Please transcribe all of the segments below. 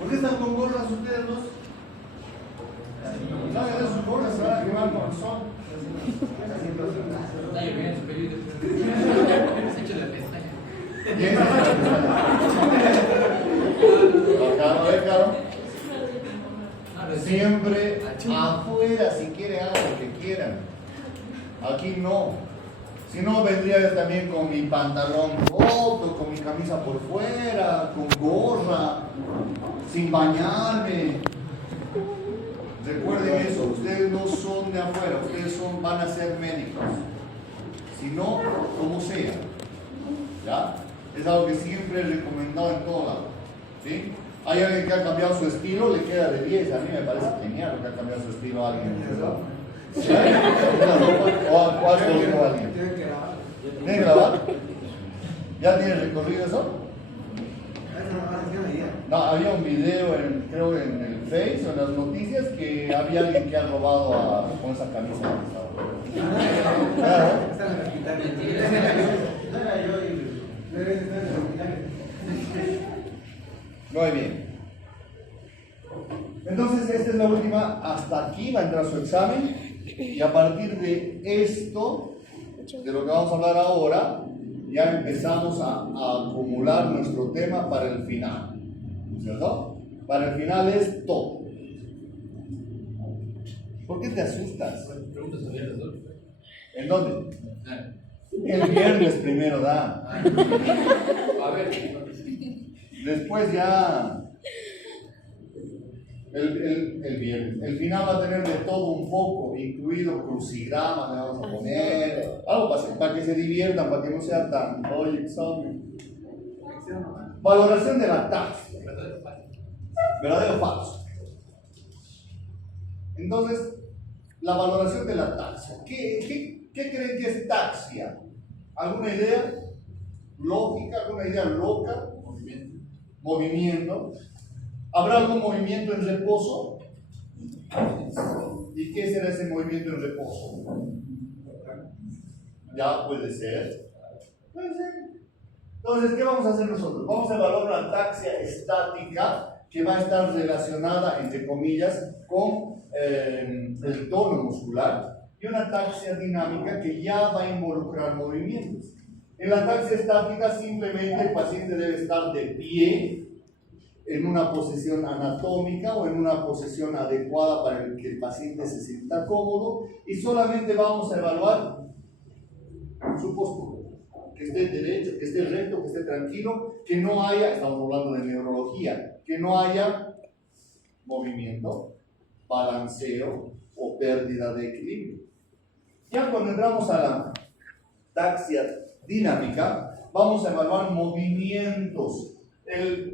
¿Por qué están con gorras ustedes dos? Salgan de sus gorras, se van a quemar con el sol. Está lloviendo, se echa la pestaña. ¿Quién se echa la pestaña? Claro, claro. Siempre afuera, si quieren, hagan lo que quieran. Aquí no. Si no, vendría yo también con mi pantalón roto, con mi camisa por fuera, con gorra, sin bañarme. Recuerden eso, ustedes no son de afuera, ustedes van a ser médicos. Si no, como sea. ¿Ya? Es algo que siempre he recomendado en todo lado. ¿Sí? Hay alguien que ha cambiado su estilo, le queda de 10. A mí me parece genial lo que ha cambiado su estilo a alguien. ¿Sí? ¿O has conocido a alguien? ¿Tiene que grabar? ¿Ya tiene recorrido eso? No, había un video, creo en el Face o en las noticias, que había alguien que ha robado con esa camisa. Muy bien. Entonces, esta es la última. Hasta aquí va a entrar su examen. Y a partir de esto, de lo que vamos a hablar ahora, ya empezamos a acumular nuestro tema para el final. ¿Cierto? Para el final es todo. ¿Por qué te asustas? Preguntas abiertas, ¿no? ¿En dónde? El viernes primero da. A ver. Después ya. El viernes. El final va a tener de todo un poco, incluido crucigramas, le vamos a poner. Algo para que se diviertan, para que no sea tan hoy examen. Valoración de la taxa. ¿Verdadero o falso? Entonces, la valoración de la taxa. ¿Qué creen que es taxia? ¿Alguna idea lógica? ¿Alguna idea loca? Movimiento. ¿Habrá algún movimiento en reposo? ¿Y qué será ese movimiento en reposo? Ya puede ser. Puede ser. Entonces, ¿qué vamos a hacer nosotros? Vamos a evaluar una taxia estática que va a estar relacionada, entre comillas, con el tono muscular, y una taxia dinámica que ya va a involucrar movimientos. En la taxia estática simplemente el paciente debe estar de pie en una posición anatómica o en una posición adecuada para que el paciente se sienta cómodo, y solamente vamos a evaluar su postura. Que esté derecho, que esté recto, que esté tranquilo, que no haya, estamos hablando de neurología, que no haya movimiento, balanceo o pérdida de equilibrio. Ya cuando entramos a la taxia dinámica, vamos a evaluar movimientos. El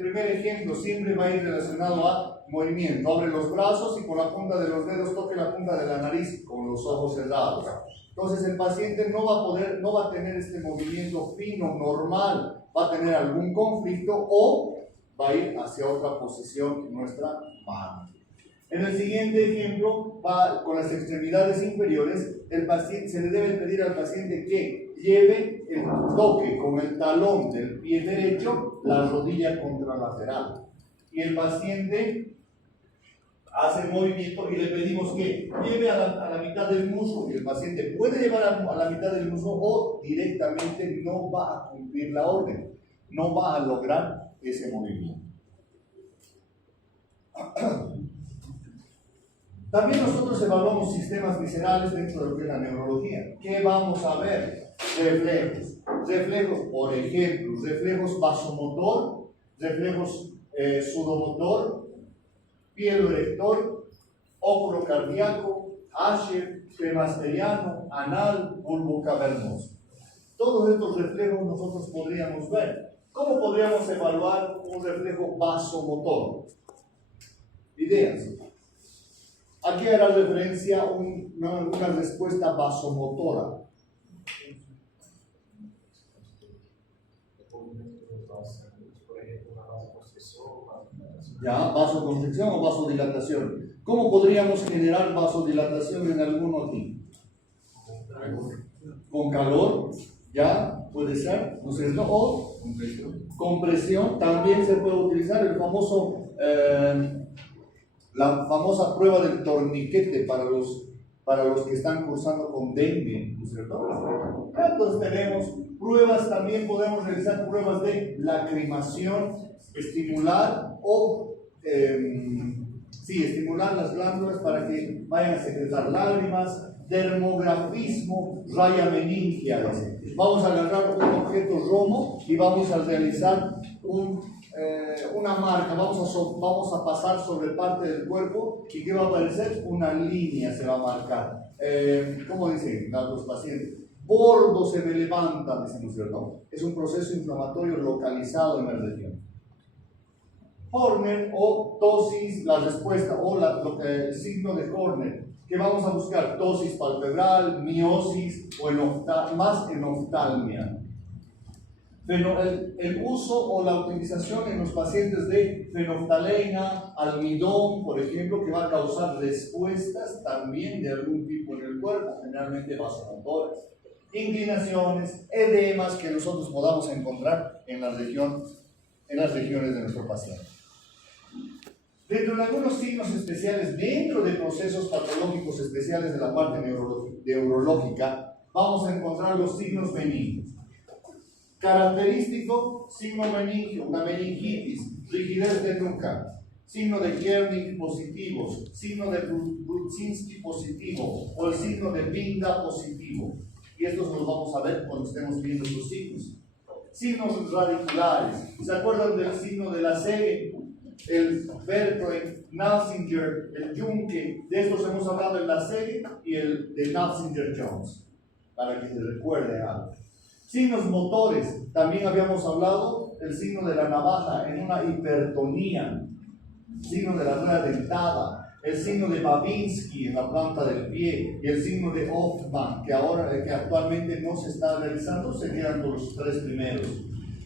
primer ejemplo siempre va a ir relacionado a movimiento. Abre los brazos y con la punta de los dedos toque la punta de la nariz con los ojos cerrados. Entonces el paciente no va a tener este movimiento fino, normal, va a tener algún conflicto o va a ir hacia otra posición en nuestra mano. En el siguiente ejemplo, con las extremidades inferiores, se le debe pedir al paciente que lleve el toque con el talón del pie derecho, la rodilla contralateral. Y el paciente hace el movimiento y le pedimos que lleve a la mitad del muslo, y el paciente puede llevar a la mitad del muslo o directamente no va a cumplir la orden, no va a lograr ese movimiento. También nosotros evaluamos sistemas viscerales dentro de lo que es la neurología. ¿Qué vamos a ver? Reflejos. Reflejos, por ejemplo, reflejos vasomotor, reflejos sudomotor, pieloerector, óculo cardíaco, Asher, cremasteriano, anal, bulbo cavernoso. Todos estos reflejos nosotros podríamos ver. ¿Cómo podríamos evaluar un reflejo vasomotor? Ideas. Aquí hará referencia a una respuesta vasomotora. ¿Ya? ¿Vasoconstricción o vasodilatación? ¿Cómo podríamos generar vasodilatación en alguno aquí? Con calor, ¿ya? Puede ser, ¿no es cierto? O compresión, también se puede utilizar el famoso, la famosa prueba del torniquete para los que están cursando con dengue, ¿no es cierto? Entonces tenemos pruebas, también podemos realizar pruebas de lacrimación, estimular o estimular las glándulas para que vayan a secretar lágrimas, dermografismo, raya meningia. Vamos a agarrar un objeto romo y vamos a realizar una marca, vamos a pasar sobre parte del cuerpo y ¿qué va a aparecer? Una línea se va a marcar. ¿Cómo dicen los pacientes? Bordo se me levanta, decimos, ¿cierto? Es un proceso inflamatorio localizado en la región. Horner o tosis, la respuesta o el signo de Horner, que vamos a buscar tosis palpebral, miosis o más en oftalmia. Pero el uso o la utilización en los pacientes de fenoftalina, almidón, por ejemplo, que va a causar respuestas también de algún tipo en el cuerpo, generalmente vasomotoras, inclinaciones, edemas que nosotros podamos encontrar en las regiones de nuestro paciente. Dentro de algunos signos especiales, dentro de procesos patológicos especiales de la parte neurológica, vamos a encontrar los signos benignos. Característico, signo meningio, una meningitis, rigidez de nuca, signo de Kernig positivo, signo de Brudzinski positivo o el signo de Binda positivo. Y estos los vamos a ver cuando estemos viendo los signos. Signos radiculares. ¿Se acuerdan del signo de la Segue? El Vertreuen, Nafziger, el Junke, de estos hemos hablado en la serie, y el de Nafziger-Jones, para que se recuerde algo. Signos motores, también habíamos hablado, el signo de la navaja en una hipertonía, signo de la rueda dentada, el signo de Babinski en la planta del pie, y el signo de Hoffman, que actualmente no se está realizando, serían los tres primeros.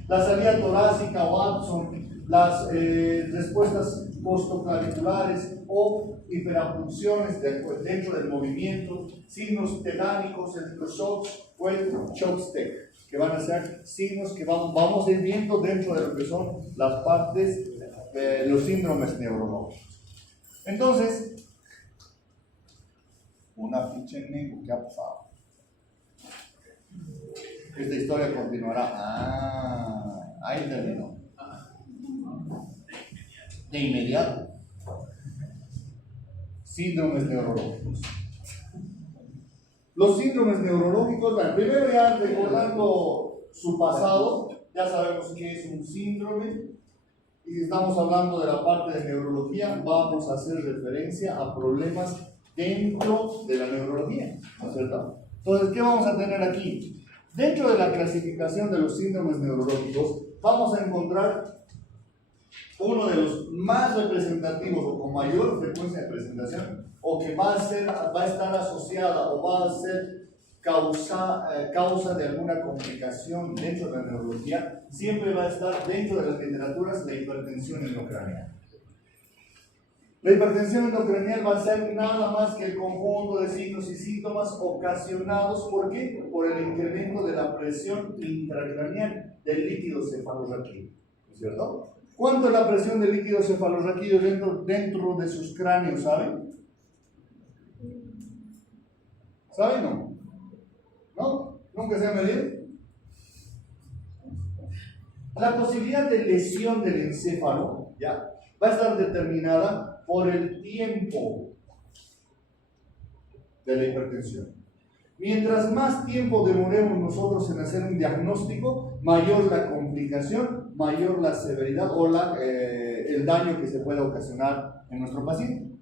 La salida torácica, Watson, las respuestas postoclaviculares o hiperabducciones dentro del movimiento, signos tetánicos, electroshocks o el shockstick, que van a ser signos que vamos a ir viendo dentro de lo que son las partes de los síndromes neurológicos. Entonces, una ficha en negro, ¿qué ha pasado? Esta historia continuará. Ahí terminó. De inmediato. Síndromes neurológicos. Los síndromes neurológicos, bueno, primero ya recordando su pasado, ya sabemos qué es un síndrome, y si estamos hablando de la parte de neurología, vamos a hacer referencia a problemas dentro de la neurología, ¿no es cierto? Entonces, ¿qué vamos a tener aquí? Dentro de la clasificación de los síndromes neurológicos, vamos a encontrar uno de los más representativos o con mayor frecuencia de presentación, o que va a estar asociada o va a ser causa de alguna complicación dentro de la neurología, siempre va a estar dentro de las literaturas la hipertensión endocranial. La hipertensión endocranial va a ser nada más que el conjunto de signos y síntomas ocasionados, ¿por qué? Por el incremento de la presión intracraneal del líquido cefalorraquídeo, ¿no es cierto? ¿Cuánto es la presión del líquido cefalorraquídeo dentro de sus cráneos, saben? ¿Saben o no? ¿No? ¿Nunca se ha medido? La posibilidad de lesión del encéfalo, ¿ya?, va a estar determinada por el tiempo de la hipertensión. Mientras más tiempo demoremos nosotros en hacer un diagnóstico, mayor la complicación, mayor la severidad o el daño que se pueda ocasionar en nuestro paciente.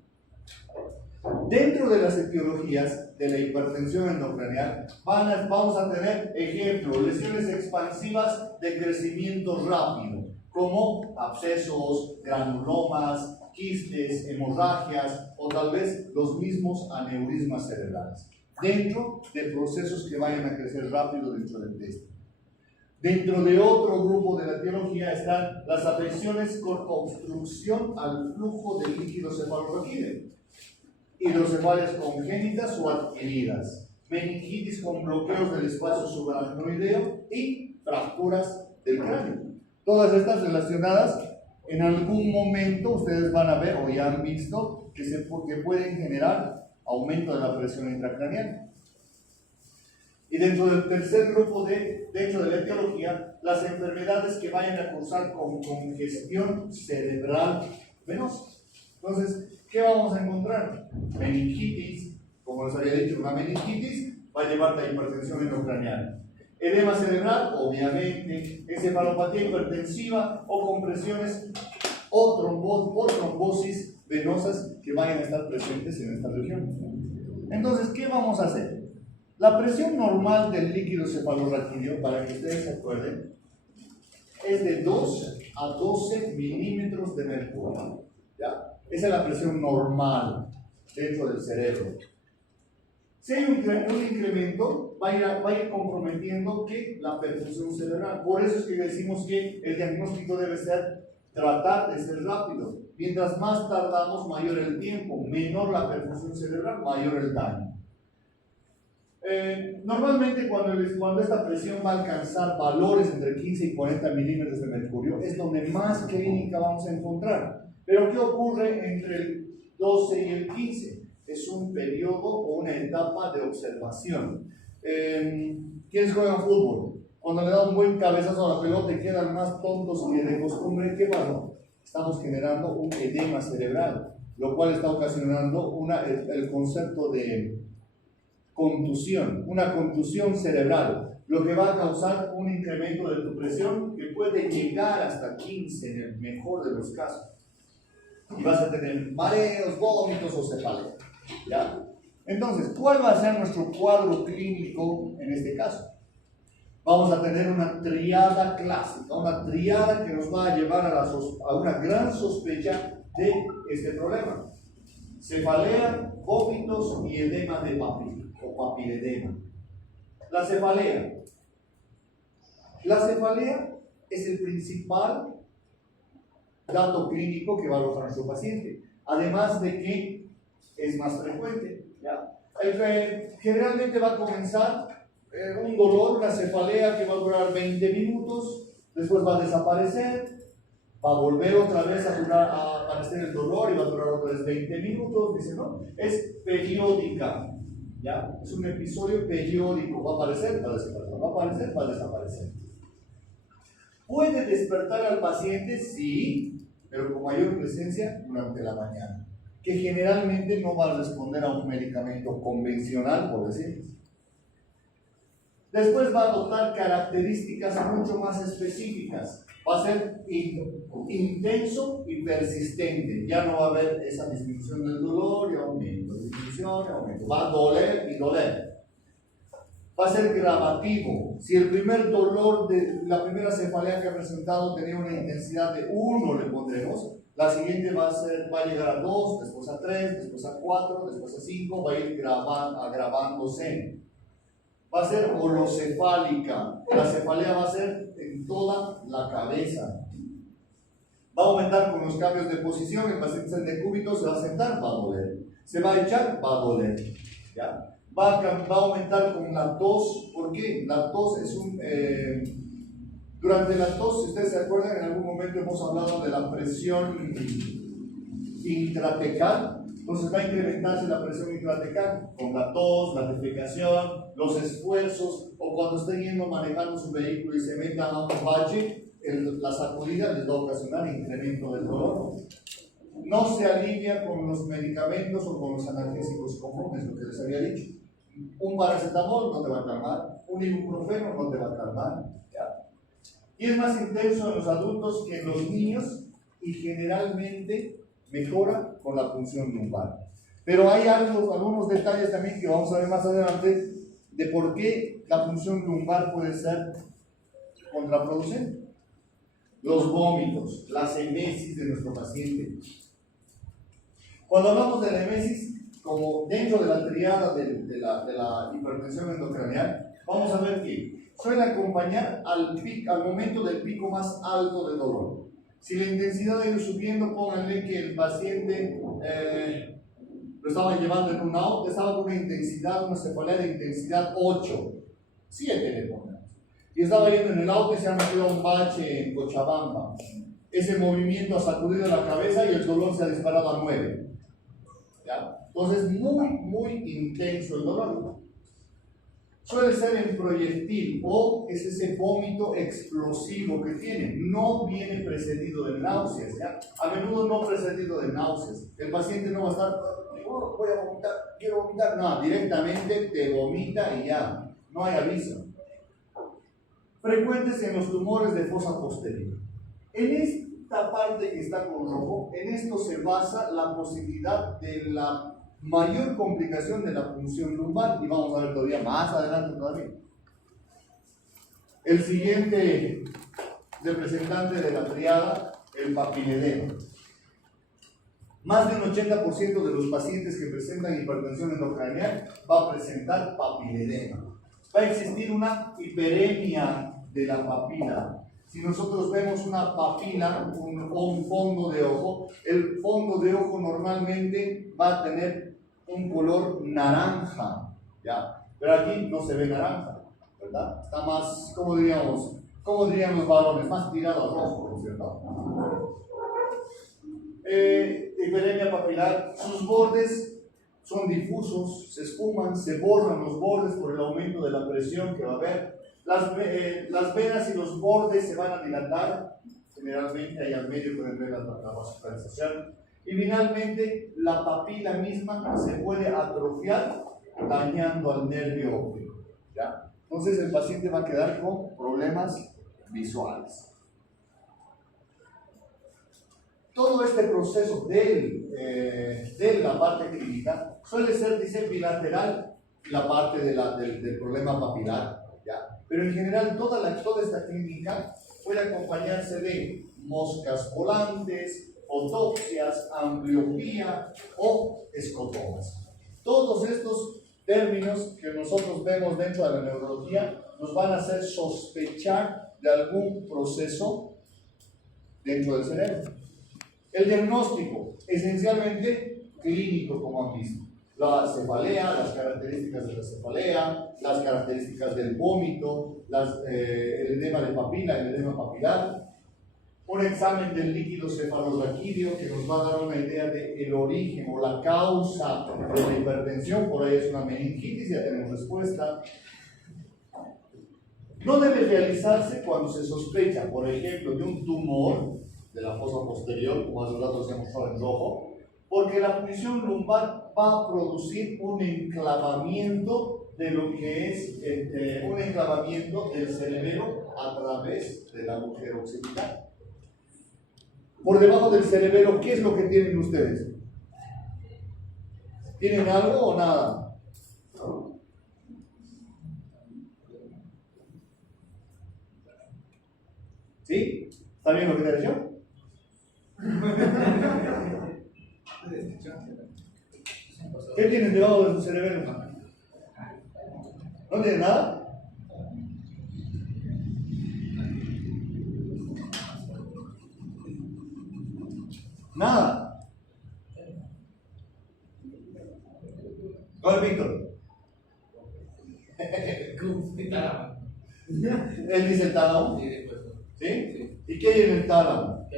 Dentro de las etiologías de la hipertensión endocranial vamos a tener ejemplos, lesiones expansivas de crecimiento rápido, como abscesos, granulomas, quistes, hemorragias o tal vez los mismos aneurismas cerebrales, dentro de procesos que vayan a crecer rápido dentro del intestino. Dentro de otro grupo de la etiología están las afecciones con obstrucción al flujo del líquido cefalorraquídeo, hidrocefalias congénitas o adquiridas, meningitis con bloqueos del espacio subaracnoideo y fracturas del cráneo. Todas estas relacionadas, en algún momento ustedes van a ver o ya han visto que pueden generar aumento de la presión intracraneal. Y dentro del tercer grupo, dentro de la etiología, las enfermedades que vayan a cursar con congestión cerebral venosa. Entonces, ¿qué vamos a encontrar? Meningitis, como les había dicho, una meningitis va a llevarte a hipertensión endocraniana. Edema cerebral, obviamente, encefalopatía hipertensiva o compresiones o trombosis venosas que vayan a estar presentes en esta región. Entonces, ¿qué vamos a hacer? La presión normal del líquido cefalorraquídeo, para que ustedes se acuerden, es de 2 a 12 milímetros de mercurio. ¿Ya? Esa es la presión normal dentro del cerebro. Si hay un incremento, va a ir comprometiendo la perfusión cerebral. Por eso es que decimos que el diagnóstico debe tratar de ser rápido. Mientras más tardamos, mayor el tiempo. Menor la perfusión cerebral, mayor el daño. Normalmente cuando esta presión va a alcanzar valores entre 15 y 40 milímetros de mercurio, es donde más clínica vamos a encontrar. Pero ¿qué ocurre entre el 12 y el 15? Es un periodo o una etapa de observación. ¿Quiénes juegan fútbol? Cuando le da un buen cabezazo a la pelota y quedan más tontos que de costumbre, ¿qué pasa? Estamos generando un edema cerebral, lo cual está ocasionando el concepto de contusión, una contusión cerebral, lo que va a causar un incremento de tu presión que puede llegar hasta 15 en el mejor de los casos. Y vas a tener mareos, vómitos o cefalea. ¿Ya? Entonces, ¿cuál va a ser nuestro cuadro clínico en este caso? Vamos a tener una triada clásica, una triada que nos va a llevar a una gran sospecha de este problema. Cefalea, vómitos y edema de papila o papiledema. La cefalea. La cefalea es el principal dato clínico que va a alojar a nuestro paciente, además de que es más frecuente. ¿Ya? Generalmente va a comenzar un dolor, una cefalea que va a durar 20 minutos, después va a desaparecer, va a volver otra vez a aparecer el dolor y va a durar otra vez 20 minutos, dice, ¿no? Es periódica, ¿ya? Es un episodio periódico, va a aparecer, va a desaparecer, va a aparecer, va a desaparecer. ¿Puede despertar al paciente? Sí, pero con mayor presencia durante la mañana, que generalmente no va a responder a un medicamento convencional, por decirlo. Después va a adoptar características mucho más específicas. Va a ser intenso y persistente. Ya no va a haber esa disminución del dolor y aumento, disminución y aumento. Va a doler y doler. Va a ser gradativo. Si el primer dolor de la primera cefalea que ha presentado tenía una intensidad de 1, le pondremos. La siguiente va a llegar a 2, después a 3, después a 4, después a 5, va a ir agravándose. Va a ser holocefálica. La cefalea va a ser en toda la cabeza. Va a aumentar con los cambios de posición. El paciente en decúbito se va a sentar, va a doler. Se va a echar, va a doler. ¿Ya? Va a aumentar con la tos. ¿Por qué? La tos es durante la tos, si ustedes se acuerdan, en algún momento hemos hablado de la presión intratecal. Entonces va a incrementarse la presión intratecal con la tos, la defecación, los esfuerzos, o cuando estén yendo manejando su vehículo y se metan a un bache, la sacudida les va a ocasionar incremento del dolor. No se alivia con los medicamentos o con los analgésicos comunes, lo que les había dicho. Un paracetamol no te va a calmar, un ibuprofeno no te va a calmar. ¿Ya? Y es más intenso en los adultos que en los niños y generalmente mejora con la punción lumbar. Pero hay algunos detalles también que vamos a ver más adelante de por qué la punción lumbar puede ser contraproducente. Los vómitos, las emesis de nuestro paciente. Cuando hablamos de la emesis, como dentro de la triada de la hipertensión endocranial, vamos a ver que suele acompañar al momento del pico más alto de dolor. Si la intensidad ha ido subiendo, pónganle que el paciente lo estaban llevando en un auto, estaba con una cefalea de intensidad 8, 7 le pongan. Y y estaba yendo en el auto y se ha metido a un bache en Cochabamba. Ese movimiento ha sacudido la cabeza y el dolor se ha disparado a 9. ¿Ya? Entonces, muy intenso el dolor. Suele ser en proyectil o es ese vómito explosivo que tiene. No viene precedido de náuseas. ¿Ya? A menudo no precedido de náuseas. El paciente no va a estar, oh, voy a vomitar, quiero vomitar. No, directamente te vomita y ya. No hay aviso. Frecuentes en los tumores de fosa posterior. En esta parte que está con rojo, en esto se basa la posibilidad de la mayor complicación de la punción lumbar, y vamos a ver todavía más adelante todavía. El siguiente representante de la triada, el papiledema. Más de un 80% de los pacientes que presentan hipertensión endocranial va a presentar papiledema. Va a existir una hiperemia de la papila. Si nosotros vemos una papila o un fondo de ojo, el fondo de ojo normalmente va a tener un color naranja, ¿ya? Pero aquí no se ve naranja, ¿verdad? Está más, ¿cómo dirían los varones? Más tirado a rojo, ¿no es cierto? Hiperemia papilar, sus bordes son difusos, se esfuman, se borran los bordes por el aumento de la presión que va a haber. Las venas y los bordes se van a dilatar, generalmente ahí al medio pueden ver la vascularización. Y finalmente, la papila misma se puede atrofiar dañando al nervio óptico, ¿ya? Entonces el paciente va a quedar con problemas visuales. Todo este proceso de la parte clínica suele ser, dice, bilateral la parte del problema papilar, ¿ya? Pero en general toda esta clínica puede acompañarse de moscas volantes, fotopsias, ambliopía o escotomas. Todos estos términos que nosotros vemos dentro de la neurología nos van a hacer sospechar de algún proceso dentro del cerebro. El diagnóstico, esencialmente clínico, como han visto. La cefalea, las características de la cefalea, las características del vómito, el edema de papila, el edema papilar. Un examen del líquido cefalorraquídeo que nos va a dar una idea del origen o la causa de la hipertensión. Por ahí es una meningitis, ya tenemos respuesta. No debe realizarse cuando se sospecha, por ejemplo, de un tumor de la fosa posterior, como hace un rato se mostró en rojo, porque la punción lumbar va a producir un enclavamiento de lo que es un enclavamiento del cerebelo a través del agujero occipital. Por debajo del cerebelo, ¿qué es lo que tienen ustedes? ¿Tienen algo o nada? ¿Sí? ¿Está bien lo que te decía? ¿Qué tienen debajo de su cerebelo? ¿No tienen nada? Nada. ¿Cuál es Víctor? Él dice el tálamo. ¿Sí? ¿Y qué hay en el tálamo?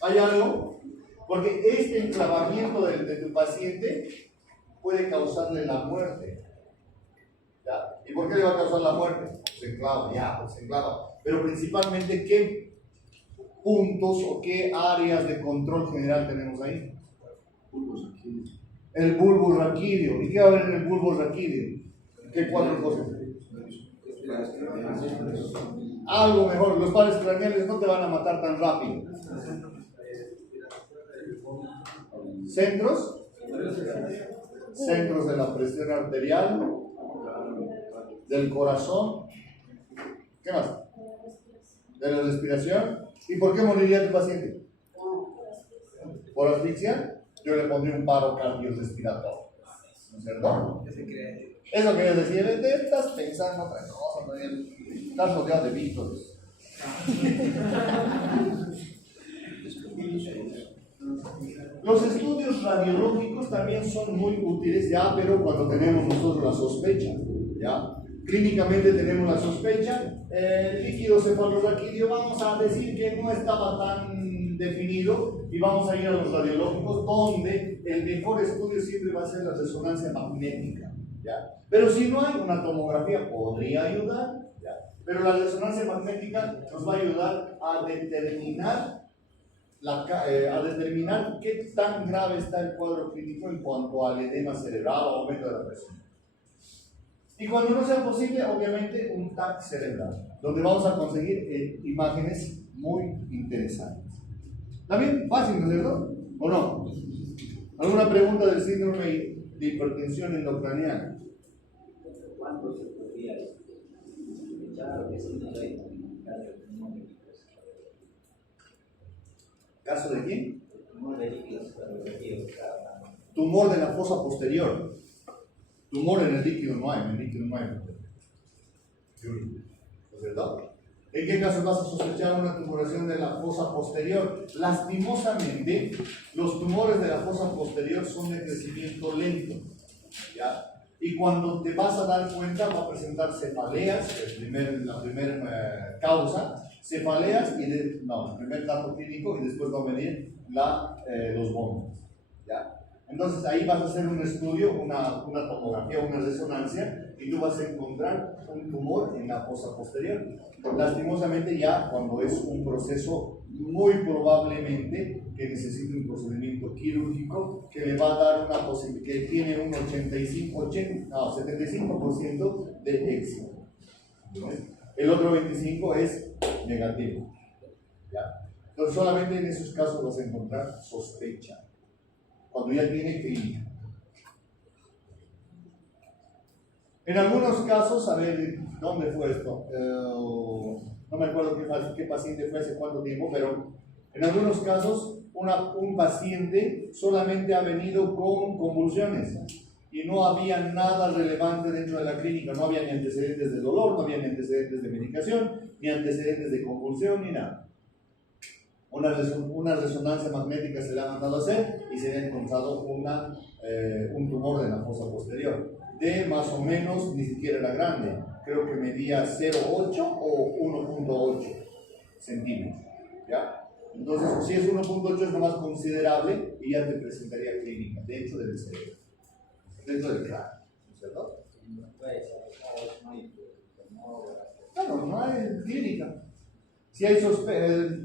¿Hay algo? Porque este enclavamiento de tu paciente puede causarle la muerte. ¿Ya? ¿Y por qué le va a causar la muerte? Se enclava, se enclava. Pero principalmente, ¿qué puntos o qué áreas de control general tenemos ahí? El bulbo raquídeo. ¿Y qué va a haber en el bulbo raquídeo? ¿Qué 4 cosas? Algo mejor. Los pares craneales no te van a matar tan rápido. Centros de la presión arterial, del corazón. ¿Qué más? De la respiración. ¿Y por qué moriría tu paciente? ¿Por asfixia? Yo le pondría un paro cardiorrespiratorio, ¿no es cierto? Eso querías decir, estás pensando otra cosa, estás rodeado de bichos. Los estudios radiológicos también son muy útiles ya, pero cuando tenemos nosotros la sospecha, ¿ya? Clínicamente tenemos la sospecha, líquido cefalorraquídeo, vamos a decir que no estaba tan definido y vamos a ir a los radiológicos, donde el mejor estudio siempre va a ser la resonancia magnética, ¿ya? Pero si no hay, una tomografía podría ayudar, ¿ya? Pero la resonancia magnética nos va a ayudar a determinar qué tan grave está el cuadro clínico en cuanto al edema cerebral o aumento de la presión. Y cuando no sea posible, obviamente, un TAC cerebral, donde vamos a conseguir imágenes muy interesantes. ¿También fácil, no es cierto? ¿O no? ¿Alguna pregunta del síndrome de hipertensión endocraniana? ¿Cuánto se podría sospechar que si no hay ¿Caso de quién? tumor de líquidos cefalorraquídeos? Tumor de la fosa posterior. Tumor en el líquido no hay, en el líquido no hay. ¿No es verdad? ¿En qué caso vas a sospechar una tumoración de la fosa posterior? Lastimosamente, los tumores de la fosa posterior son de crecimiento lento, ¿ya? Y cuando te vas a dar cuenta, va a presentar cefaleas, la primera causa, cefaleas, el primer dato clínico, y después va a venir los vómitos, ¿ya? Entonces ahí vas a hacer un estudio, una tomografía, una resonancia, y tú vas a encontrar un tumor en la fosa posterior. Lastimosamente ya cuando es un proceso muy probablemente que necesita un procedimiento quirúrgico que le va a dar una posibilidad, que tiene un 75% de éxito. El otro 25% es negativo, ¿ya? Entonces solamente en esos casos vas a encontrar sospecha, cuando ya tiene clínica. En algunos casos, a ver, ¿dónde fue esto? No me acuerdo qué paciente fue hace cuánto tiempo, pero en algunos casos un paciente solamente ha venido con convulsiones y no había nada relevante dentro de la clínica, no había ni antecedentes de dolor, no había ni antecedentes de medicación, ni antecedentes de convulsión, ni nada. Una resonancia magnética se le ha mandado a hacer y se le ha encontrado un tumor de la fosa posterior, de más o menos, ni siquiera era grande, creo que medía 0,8 o 1,8 centímetros, ¿ya? Entonces, si es 1,8 es lo más considerable y ya te presentaría clínica dentro del cerebro, dentro del cráneo, ¿cierto? Claro, no hay clínica. Si hay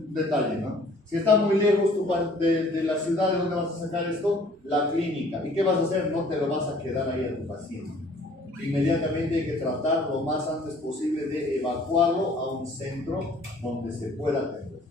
detalle, ¿no? Si está muy lejos de la ciudad de donde vas a sacar esto, la clínica. ¿Y qué vas a hacer? No te lo vas a quedar ahí a tu paciente. Inmediatamente hay que tratar lo más antes posible de evacuarlo a un centro donde se pueda atender,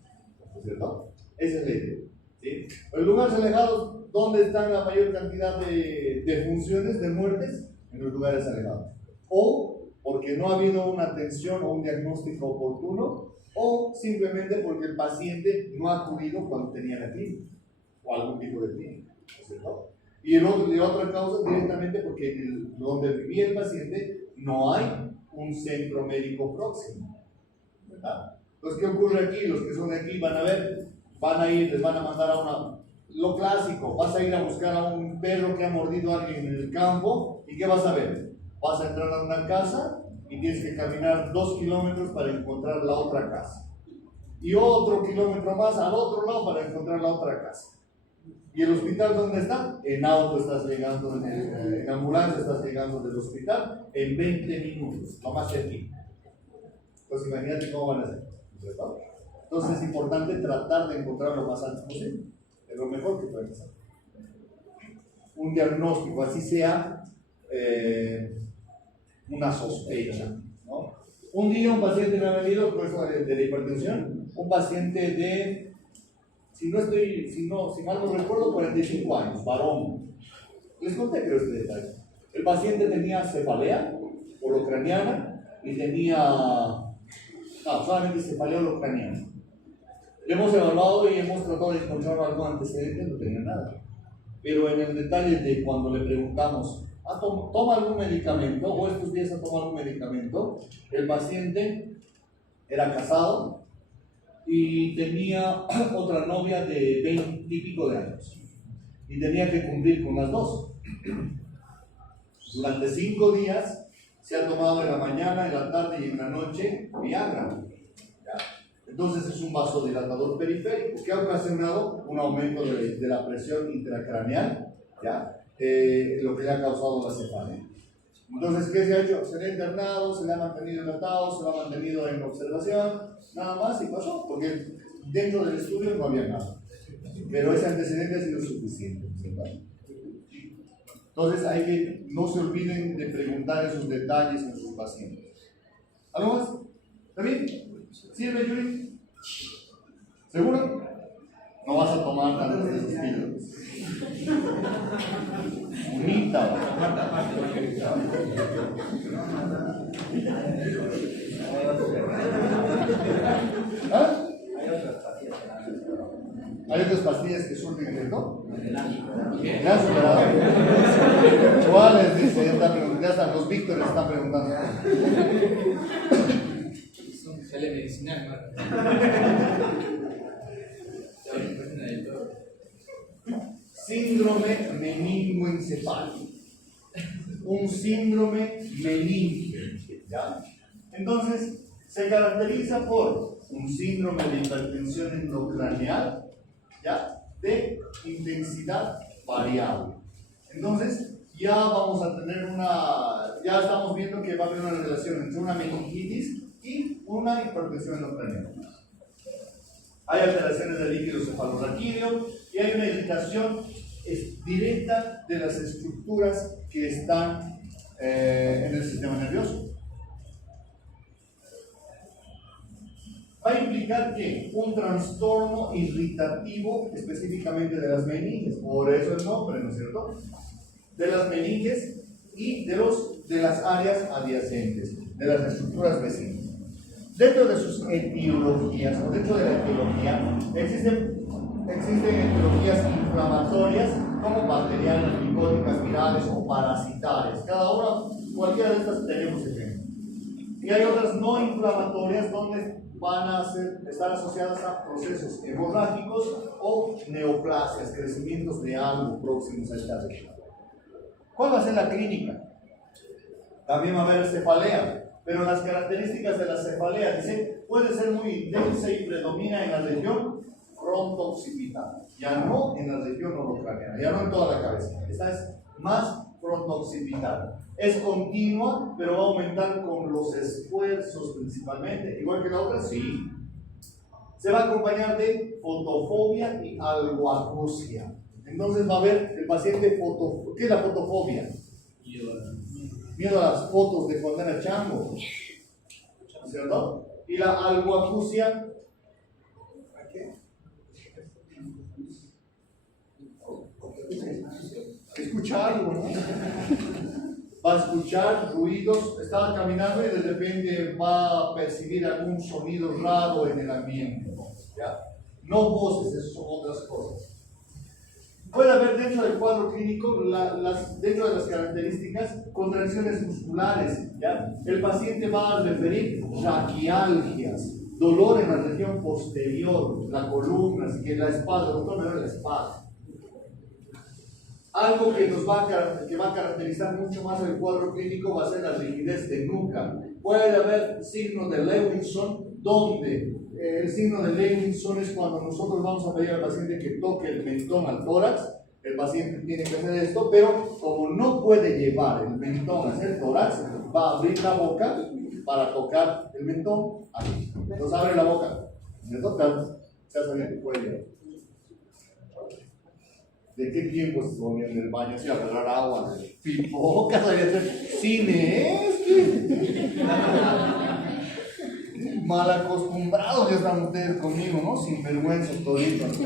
¿cierto? Esa es la idea, ¿sí? En lugares alejados, ¿dónde están la mayor cantidad de funciones, de muertes? En los lugares alejados. O porque no ha habido una atención o un diagnóstico oportuno, o simplemente porque el paciente no ha acudido cuando tenía la clínica o algún tipo de clínica, ¿cierto? Y otra causa directamente porque donde vivía el paciente no hay un centro médico próximo, ¿verdad? Entonces, ¿qué ocurre aquí? Los que son de aquí van a ir, les van a mandar lo clásico, vas a ir a buscar a un perro que ha mordido a alguien en el campo, ¿y qué vas a ver? Vas a entrar a una casa y tienes que caminar 2 kilómetros para encontrar la otra casa. Y otro kilómetro más al otro lado para encontrar la otra casa. ¿Y el hospital dónde está? En auto estás llegando, en ambulancia estás llegando del hospital en 20 minutos, lo más cerquita. Pues imagínate cómo van a hacer, ¿verdad? Entonces es importante tratar de encontrar lo más antes posible. Es lo mejor que puedes hacer. Un diagnóstico, así sea una sospecha, ¿no? Un día un paciente me ha venido, por eso de la hipertensión, un paciente de, si mal no recuerdo, 45 años, varón. Les conté creo este detalle. El paciente tenía cefalea holocraniana y solamente cefalea holocraniana. Le hemos evaluado y hemos tratado de encontrar algún antecedente, no tenía nada. Pero en el detalle de cuando le preguntamos, ¿toma algún medicamento o estos días ha tomado algún medicamento? El paciente era casado y tenía otra novia de 20 y pico de años y tenía que cumplir con las dos. Durante 5 días se ha tomado en la mañana, en la tarde y en la noche Viagra. ¿Ya? Entonces es un vasodilatador periférico que ha ocasionado un aumento de la presión intracraneal, ¿ya? Lo que le ha causado la cefalia. Entonces, ¿qué se ha hecho? Se le ha internado, se le ha mantenido hidratado, se le ha mantenido en observación, nada más y pasó, porque dentro del estudio no había nada. Pero ese antecedente ha sido suficiente, ¿verdad? Entonces, no se olviden de preguntar esos detalles a sus pacientes. ¿Algo más? ¿Está bien? ¿Sirve, Yuri? ¿Seguro? No vas a tomar tantos de esos píldoras. Bonita. ¿Ah? ¿Hay otras pastillas que surten efecto? ¿Me han superado? ¿Cuáles? Dice, ya están, los Víctores están preguntando. Son telemedicinal, ¿no? Síndrome meningoencefálico. Un síndrome meningio. ¿Ya? Entonces, se caracteriza por un síndrome de hipertensión endocraneal, ¿ya? De intensidad variable. Entonces, ya vamos a tener ya estamos viendo que va a haber una relación entre una meningitis y una hipertensión endocraneal. Hay alteraciones del líquido cefalorraquídeo y hay una irritación directa de las estructuras que están en el sistema nervioso. Va a implicar que un trastorno irritativo específicamente de las meninges, por eso el nombre, ¿no es cierto? De las meninges y de las áreas adyacentes, de las estructuras vecinas. Dentro de sus etiologías, o dentro de la etiología, existen etiologías inflamatorias como bacterianas, micóticas, virales o parasitarias. Cada una, cualquiera de estas tenemos ejemplos. Y hay otras no inflamatorias donde van a estar asociadas a procesos hemorrágicos o neoplasias, crecimientos de algo próximos a esta región. ¿Cuál va a ser la clínica? También va a haber cefalea, pero las características de la cefalea, dice, puede ser muy intensa y predomina en la región fronto-occipital, ya no en la región orocraneana, ya no en toda la cabeza. Esta es más fronto-occipital. Es continua, pero va a aumentar con los esfuerzos principalmente, igual que la otra, sí. Se va a acompañar de fotofobia y algoacusia. Entonces va a haber el paciente ¿qué es la fotofobia? Miedo a las fotos de cuando era chango, ¿cierto? Y la algoacusia, escuchar algo, ¿no? Va a escuchar ruidos, está caminando y de repente va a percibir algún sonido raro en el ambiente, ¿ya? No voces, eso son otras cosas. Puede haber dentro del cuadro clínico, dentro de las características, contracciones musculares, ¿ya? El paciente va a referir raquialgias, dolor en la región posterior, la columna, así que la espalda, doctor, me duele la espalda. Algo que va a caracterizar mucho más el cuadro clínico va a ser la rigidez de nuca. Puede haber signo de Lewinson, donde el signo de Lewinson es cuando nosotros vamos a pedir al paciente que toque el mentón al tórax. El paciente tiene que hacer esto, pero como no puede llevar el mentón hacia el tórax, va a abrir la boca para tocar el mentón aquí. Entonces abre la boca, ¿cierto? Ya sabía que puede llevar. ¿De qué tiempo se ponía en el baño? Así, agarrar agua, pipocas, cine, es que mal acostumbrados ya están ustedes conmigo, ¿no? Sin vergüenza toditos.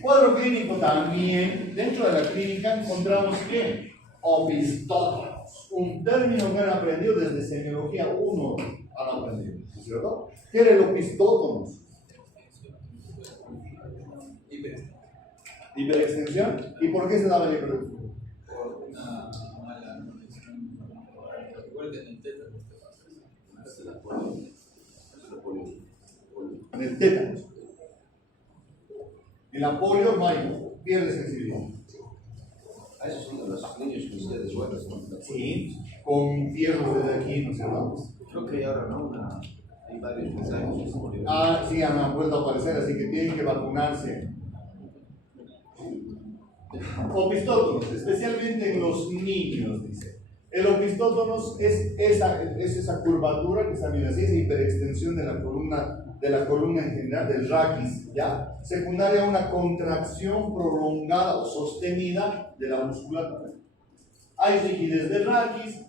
Cuadro clínico también, dentro de la clínica encontramos que opistótonos, un término que han aprendido desde semiología 1, han aprendido, ¿cierto? ¿Qué era el opistótonos? Hiperextensión. ¿Y por qué se daba el hiperextensión? Por una mala nutrición. Igual que en el tétanos te pasa. En el tétanos. En la polio no hay, pierde sensibilidad. Esos son de los niños que ustedes vuelven, ¿no? Sí, con fierros desde aquí, ¿no sé dónde? Creo que ahora no, hay varios mensajes que se murieron. Sí, han vuelto a aparecer, así que tienen que vacunarse. Opistótonos, especialmente en los niños, dice. El opistótonos es esa curvatura que está bien así, esa hiperextensión de la columna en general, del raquis, ¿ya? Secundaria a una contracción prolongada o sostenida de la musculatura. Hay rigidez del raquis,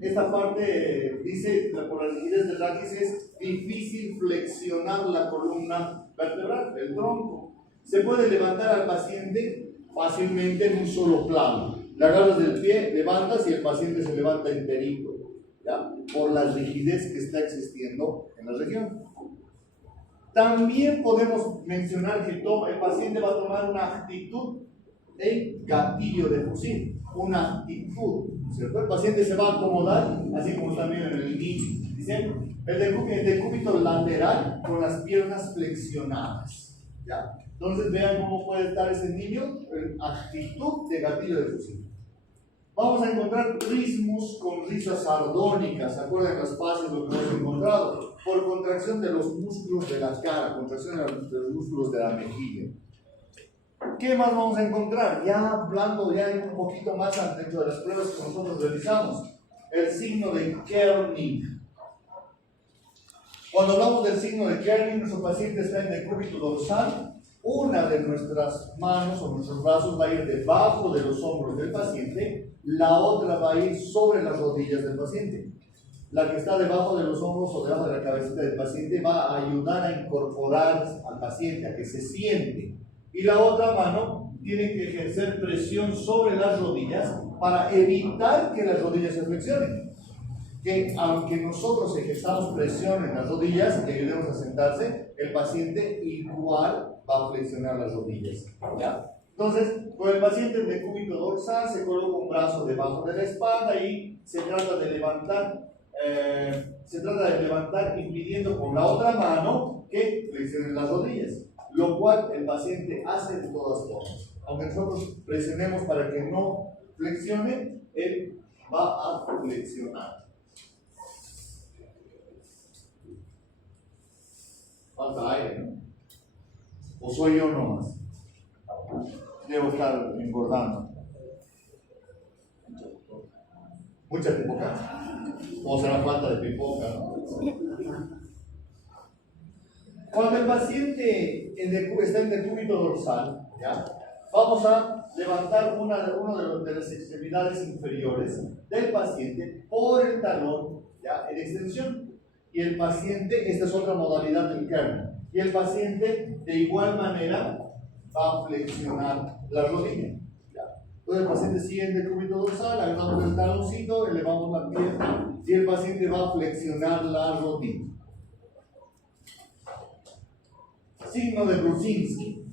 esta parte, dice, por la rigidez del raquis es difícil flexionar la columna vertebral, el tronco. Se puede levantar al paciente fácilmente en un solo plano. Le agarras del pie, levantas y el paciente se levanta enterito, ¿ya? Por la rigidez que está existiendo en la región. También podemos mencionar que el paciente va a tomar una actitud de gatillo de fusil, una actitud, ¿cierto? El paciente se va a acomodar, así como también en el niño. Dicen, el decúbito lateral con las piernas flexionadas, ¿ya? Entonces vean cómo puede estar ese niño en actitud de gatillo de fusil. Vamos a encontrar trismus con risas sardónicas. ¿Se acuerdan las fases lo que hemos encontrado? Por contracción de los músculos de la cara, contracción de los músculos de la mejilla. ¿Qué más vamos a encontrar? Ya hablando un poquito más dentro de las pruebas que nosotros realizamos. El signo de Kerning. Cuando hablamos del signo de Kerning, nuestro paciente está en decúbito dorsal. Una de nuestras manos o nuestros brazos va a ir debajo de los hombros del paciente, la otra va a ir sobre las rodillas del paciente. La que está debajo de los hombros o debajo de la cabecita del paciente va a ayudar a incorporar al paciente, a que se siente. Y la otra mano tiene que ejercer presión sobre las rodillas para evitar que las rodillas se flexionen. Que aunque nosotros ejerzamos presión en las rodillas y ayudemos a sentarse, el paciente igual va a flexionar las rodillas, ¿ya? Entonces, con el paciente en decúbito dorsal se coloca un brazo debajo de la espalda y se trata de levantar impidiendo con la otra mano que flexionen las rodillas, lo cual el paciente hace de todas formas. Aunque nosotros presionemos para que no flexione, él va a flexionar. Falta aire, ¿no? ¿O soy yo nomás? Debo estar engordando. ¿Mucha pipoca? ¿O será falta de pipoca, no? Cuando el paciente está en decúbito dorsal, ¿ya? Vamos a levantar una de las extremidades inferiores del paciente por el talón, ¿ya? En extensión. Y el paciente, esta es otra modalidad del Kerning, y el paciente de igual manera va a flexionar la rodilla. ¿Ya? Entonces el paciente sigue en decúbito dorsal, agarramos el taloncito, elevamos la pierna y el paciente va a flexionar la rodilla. Signo de Brusinski.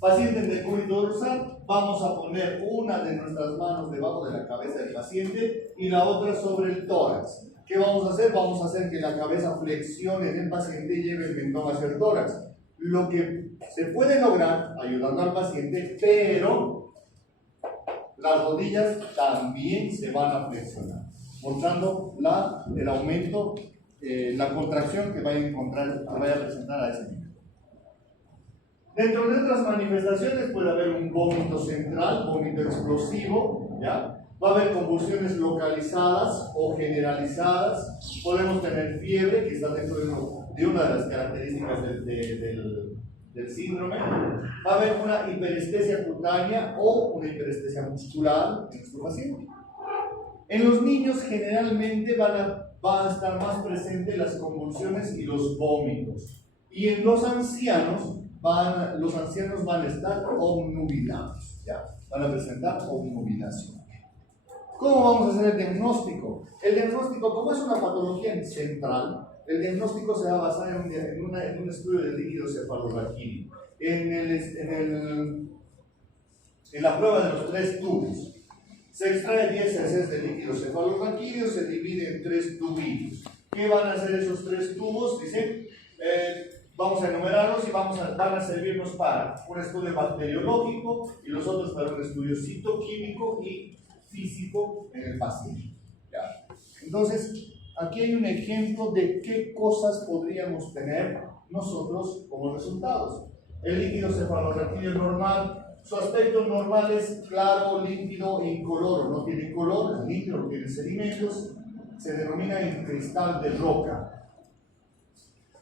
Paciente en decúbito dorsal, vamos a poner una de nuestras manos debajo de la cabeza del paciente y la otra sobre el tórax. ¿Qué vamos a hacer? Vamos a hacer que la cabeza flexione en el paciente y lleve el mentón hacia el tórax. Lo que se puede lograr ayudando al paciente, pero las rodillas también se van a flexionar, mostrando el aumento, la contracción que vaya a presentar a ese nivel. Dentro de otras manifestaciones puede haber un vómito central, vómito explosivo, ¿ya? Va a haber convulsiones localizadas o generalizadas. Podemos tener fiebre, que está dentro de una de las características del síndrome. Va a haber una hiperestesia cutánea o una hiperestesia muscular en nuestro paciente. En los niños generalmente van a estar más presentes las convulsiones y los vómitos. Y en los ancianos van a estar obnubilados, ¿ya? Van a presentar obnubilación. ¿Cómo vamos a hacer el diagnóstico? El diagnóstico, como es una patología central, el diagnóstico se va a basar en un estudio del líquido cefalorraquídeo. En la prueba de los 3 tubos, se extrae 10 cc de líquido cefalorraquídeo, se divide en 3 tubitos. ¿Qué van a hacer esos 3 tubos? Dicen, vamos a enumerarlos y vamos van a servirnos para un estudio bacteriológico y los otros para un estudio citoquímico y físico en el paciente. ¿Ya? Entonces, aquí hay un ejemplo de qué cosas podríamos tener nosotros como resultados. El líquido cefalorraquídeo normal, su aspecto normal es claro, límpido e incoloro, no tiene color, es líquido, no tiene sedimentos, se denomina en cristal de roca.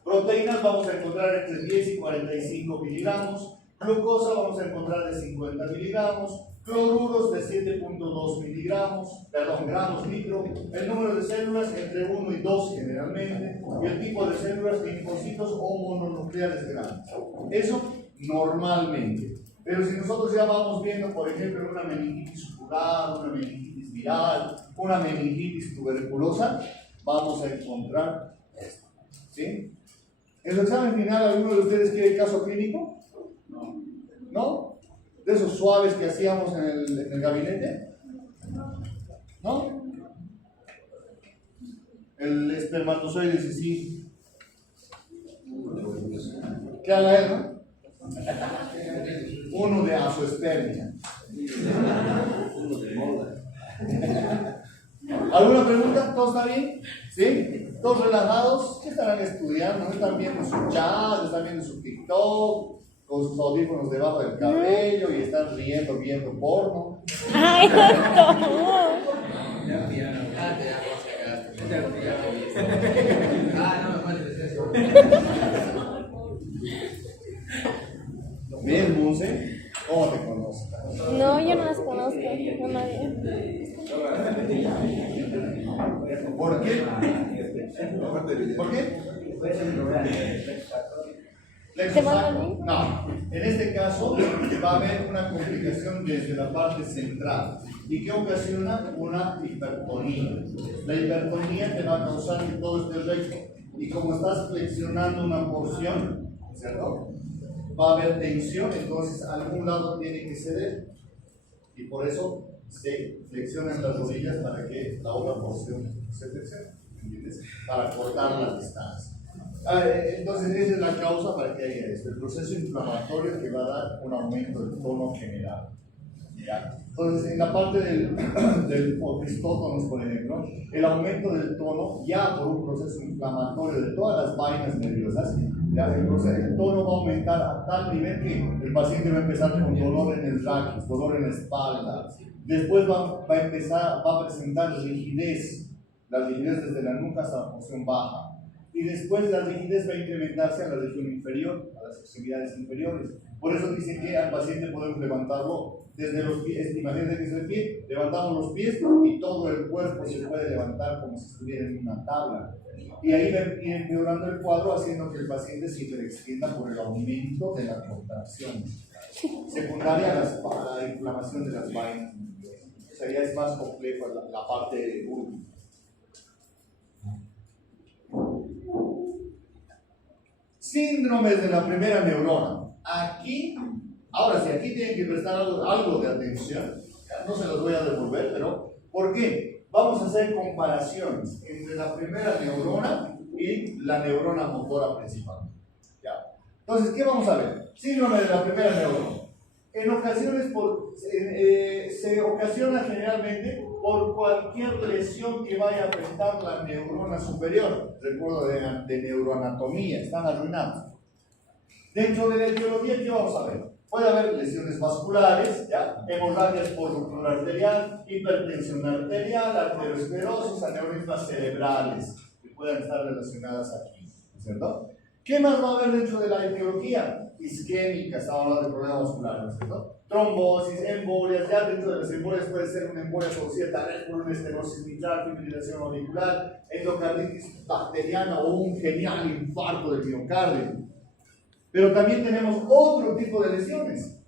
Proteínas vamos a encontrar entre 10 y 45 miligramos, glucosa vamos a encontrar de 50 miligramos, cloruros de 7.2 gramos litro, el número de células entre 1 y 2 generalmente, y el tipo de células linfocitos o mononucleares grandes. Eso normalmente. Pero si nosotros ya vamos viendo, por ejemplo, una meningitis supural, una meningitis viral, una meningitis tuberculosa, vamos a encontrar esto. ¿Sí? ¿En su examen final alguno de ustedes quiere caso clínico? No. ¿No? ¿De esos suaves que hacíamos en el gabinete? ¿No? El espermatozoide dice sí. ¿Qué haga él, no? Uno de azoospermia. Uno de moda. ¿Alguna pregunta? ¿Todo está bien? ¿Sí? ¿Todos relajados? ¿Qué estarán estudiando? ¿No están viendo su chat? ¿Están viendo su TikTok? Con sus audífonos debajo del cabello y están riendo, viendo porno. Ay, no. Ya, piano. Ah, te da voz cagaste. Ah, no me pones eso. Bien, Monse, ¿cómo te conoces? No, yo no las conozco. No, nadie. ¿Por qué? ¿Por qué? ¿Te va a doler? No, en este caso va a haber una complicación desde la parte central y que ocasiona una hipertonía. La hipertonía te va a causar que todo esté recto y como estás flexionando una porción, ¿cierto? Va a haber tensión, entonces algún lado tiene que ceder y por eso se flexionan las rodillas para que la otra porción se flexione, ¿entiendes? Para cortar la distancia. Entonces esa es la causa para que haya esto, el proceso inflamatorio que va a dar un aumento del tono general. ¿Ya? Entonces en la parte del opistótonos, por ejemplo, el aumento del tono ya por un proceso inflamatorio de todas las vainas nerviosas, ya el tono va a aumentar a tal nivel que el paciente va a empezar con dolor en el raquis, dolor en la espalda, después va a presentar rigidez, la rigidez desde la nuca hasta la porción baja. Y después la rigidez va a incrementarse a la región inferior, a las extremidades inferiores. Por eso dicen que al paciente podemos levantarlo desde los pies. Imagínense que es de pie, levantamos los pies y todo el cuerpo se puede levantar como si estuviera en una tabla. Y ahí va a ir empeorando el cuadro, haciendo que el paciente se hiperextienda por el aumento de la contracción secundaria a la inflamación de las vainas. O sea, ya es más complejo la parte última. Síndromes de la primera neurona. Aquí, ahora sí, aquí tienen que prestar algo de atención. No se los voy a devolver, pero ¿por qué? Vamos a hacer comparaciones entre la primera neurona y la neurona motora principal. ¿Ya? Entonces, ¿qué vamos a ver? Síndrome de la primera neurona. En ocasiones se ocasiona generalmente por cualquier lesión que vaya a afectar la neurona superior. Recuerdo de neuroanatomía, están arruinados. Dentro de la etiología, ¿qué vamos a ver? Puede haber lesiones vasculares, ¿ya? Hemorragias por ruptura arterial, hipertensión arterial, arteriosclerosis, aneurismas cerebrales, que puedan estar relacionadas aquí, ¿cierto? ¿Qué más va a haber dentro de la etiología? Isquémica, estamos hablando de problemas vasculares, ¿cierto? Trombosis, embolias, ya dentro de las embolias puede ser una embolia producida tal vez por una estenosis mitral, fibrilación auricular, endocarditis bacteriana o un genial infarto del miocardio. Pero también tenemos otro tipo de lesiones,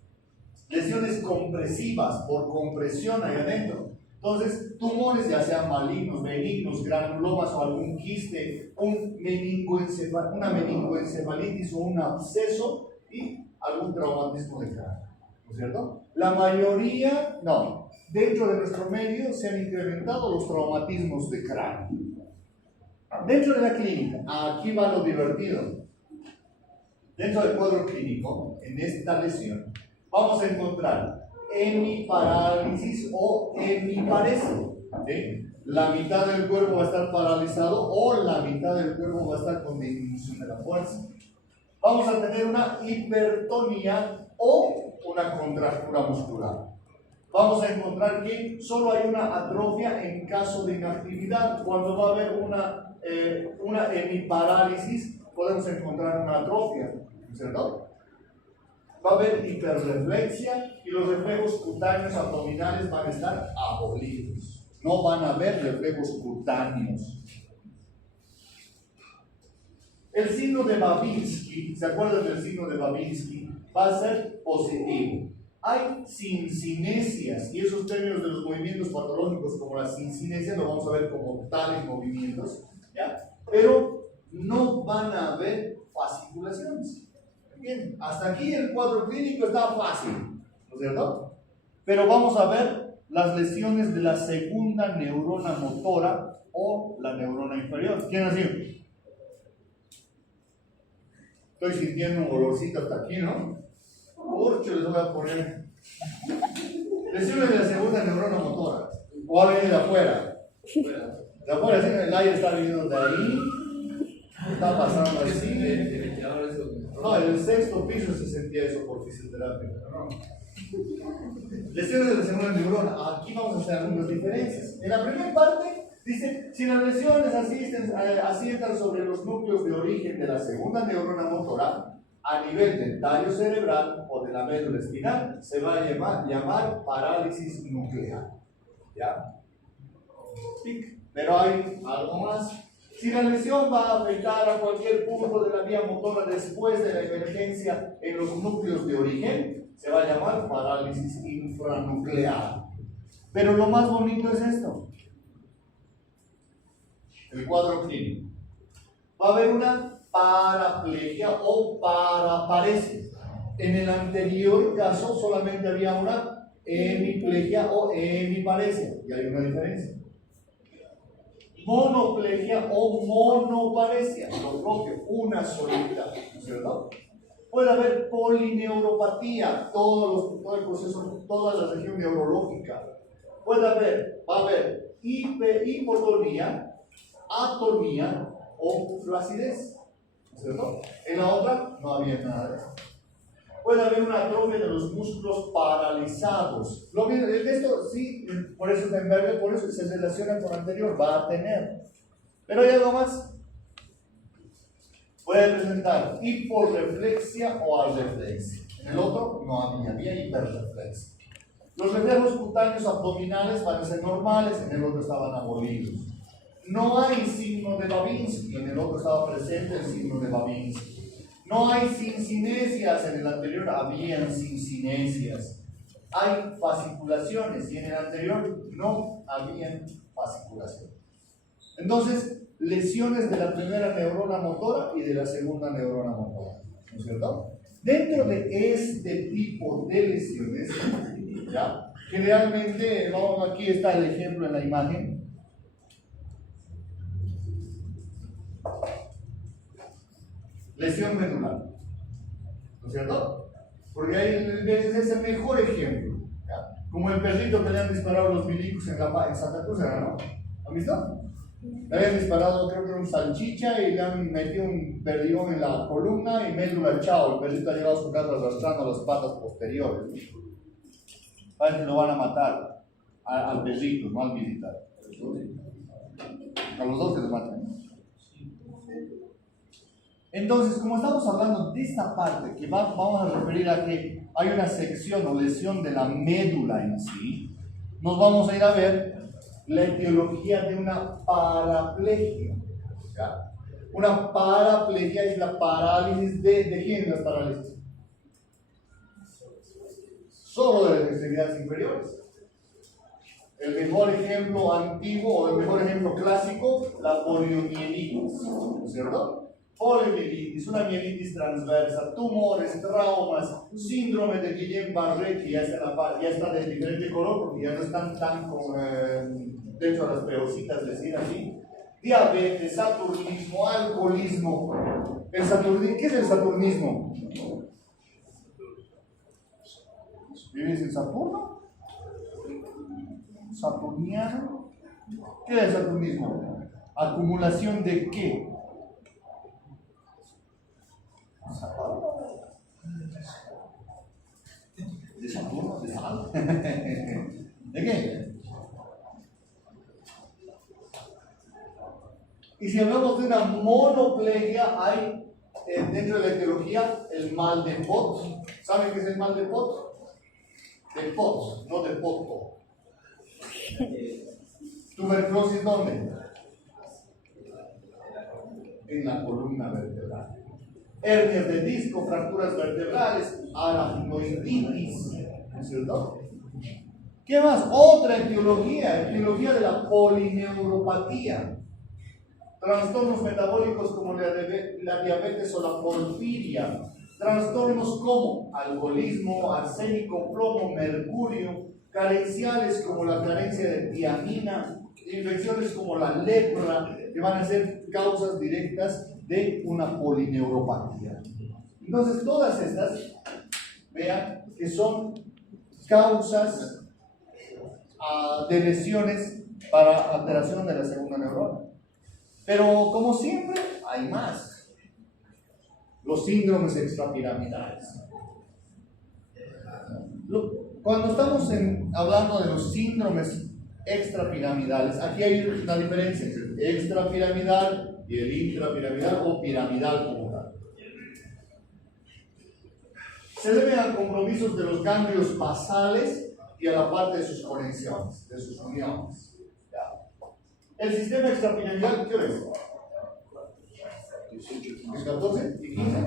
lesiones compresivas por compresión ahí adentro. Entonces, tumores ya sean malignos, benignos, granulomas o algún quiste, una meningoencefalitis o un absceso y algún traumatismo de cráneo, ¿no es cierto? La mayoría, no, dentro de nuestro medio se han incrementado los traumatismos de cráneo. Dentro de la clínica, aquí va lo divertido. Dentro del cuadro clínico, en esta lesión, vamos a encontrar hemiparálisis o hemiparesia. ¿Sí? La mitad del cuerpo va a estar paralizado o la mitad del cuerpo va a estar con disminución de la fuerza. Vamos a tener una hipertonía o una contractura muscular. Vamos a encontrar que solo hay una atrofia en caso de inactividad. Cuando va a haber una hemiparálisis, podemos encontrar una atrofia, ¿cierto? Va a haber hiperreflexia y los reflejos cutáneos abdominales van a estar abolidos. No van a haber reflejos cutáneos. El signo de Babinski, ¿se acuerdan del signo de Babinski? Va a ser positivo. Hay sincinesias, y esos términos de los movimientos patológicos como la sincinesia lo vamos a ver como tales movimientos, ¿ya? Pero no van a haber fasciculaciones. Bien, hasta aquí el cuadro clínico está fácil, ¿no es cierto? Pero vamos a ver las lesiones de la segunda neurona motora o la neurona inferior. ¿Quién ha sido? Estoy sintiendo un olorcito hasta aquí, ¿no? Porcho les voy a poner. Lesiones de la segunda neurona motora. O ha venido de afuera. De afuera, ¿sí? El aire está viniendo de ahí. Está pasando así. No, en el sexto piso se sentía eso por fisioterapia. No. Lesiones de la segunda neurona. Aquí vamos a hacer algunas diferencias. En la primera parte dice, si las lesiones asientan sobre los núcleos de origen de la segunda neurona motora, a nivel del tallo cerebral o de la médula espinal, se va a llamar parálisis nuclear. ¿Ya? Pero hay algo más. Si la lesión va a afectar a cualquier punto de la vía motora después de la emergencia en los núcleos de origen, se va a llamar parálisis infranuclear. Pero lo más bonito es esto. El cuadro clínico. Va a haber una paraplegia o paraparesia. En el anterior caso solamente había una hemiplegia o hemiparesia. Y hay una diferencia. Monoplegia o monoparesia, lo propio, una solita, ¿cierto? Puede haber polineuropatía, todo el proceso, toda la región neurológica. Va a haber hipotonía, atonía o flacidez, ¿cierto? En la otra no había nada de eso. Puede haber una atrofia de los músculos paralizados. Lo mismo, esto sí, por eso está en verde, por eso se relaciona con lo anterior, va a tener. Pero hay algo más. Puede presentar hiporreflexia o arreflexia. En el otro no había hiperreflexia. Los reflejos cutáneos abdominales van a ser normales, en el otro estaban abolidos. No hay signo de Babinski, en el otro estaba presente el signo de Babinski. No hay sincinesias, en el anterior habían sincinesias. Hay fasciculaciones y en el anterior no habían fasciculaciones. Entonces, lesiones de la primera neurona motora y de la segunda neurona motora, ¿no es cierto? Dentro de este tipo de lesiones, ¿ya? Generalmente, aquí está el ejemplo en la imagen. Lesión medular, ¿no es cierto? Porque ahí es el mejor ejemplo, ¿ya? Como el perrito que le han disparado los milicos en Santa Cruz, ¿no? ¿Han visto? Le habían disparado, creo que era un salchicha y le han metido un perdigón en la columna y médula chao. El perrito ha llegado a su casa arrastrando las patas posteriores. Parece que lo van a matar al perrito, no al militar. A los dos se les matan. Entonces, como estamos hablando de esta parte, que vamos a referir a que hay una sección o lesión de la médula en sí, nos vamos a ir a ver la etiología de una paraplegia. ¿Ya? Una paraplegia es la parálisis ¿de quién es la parálisis? Solo de las extremidades inferiores. El mejor ejemplo antiguo o el mejor ejemplo clásico, la poliomielitis, ¿no es cierto? Poliomielitis, una mielitis transversa, tumores, traumas, síndrome de Guillain-Barré, que ya está de diferente color porque ya no están tan dentro de las peorcitas, decir así, diabetes, saturnismo, alcoholismo, ¿Qué es el saturnismo? ¿Vives en Saturno? ¿Saturniano? ¿Qué es el saturnismo? ¿Acumulación de qué? ¿De Saturno? ¿De sal? ¿De qué? Y si hablamos de una monoplegia, hay dentro de la etiología el mal de Pot. ¿Saben qué es el mal de Pot? De Pot, no de Poto. ¿Tuberculosis dónde? En la columna vertebral. Hernias de disco, fracturas vertebrales, aracnoiditis, ¿no es cierto? ¿Qué más? Otra etiología de la polineuropatía. Trastornos metabólicos como la diabetes o la porfiria. Trastornos como alcoholismo, arsénico, plomo, mercurio. Carenciales como la carencia de tiamina. Infecciones como la lepra, que van a ser causas directas de una polineuropatía. Entonces, todas estas, vean que son causas de lesiones para alteración de la segunda neurona. Pero, como siempre, hay más. Los síndromes extrapiramidales. Cuando estamos hablando de los síndromes extrapiramidales, aquí hay una diferencia entre el extrapiramidal y el intrapiramidal o piramidal como tal. Se debe a compromisos de los ganglios basales y a la parte de sus conexiones, de sus uniones. El sistema extrapiramidal, ¿qué es? ¿El 14? ¿Y 15?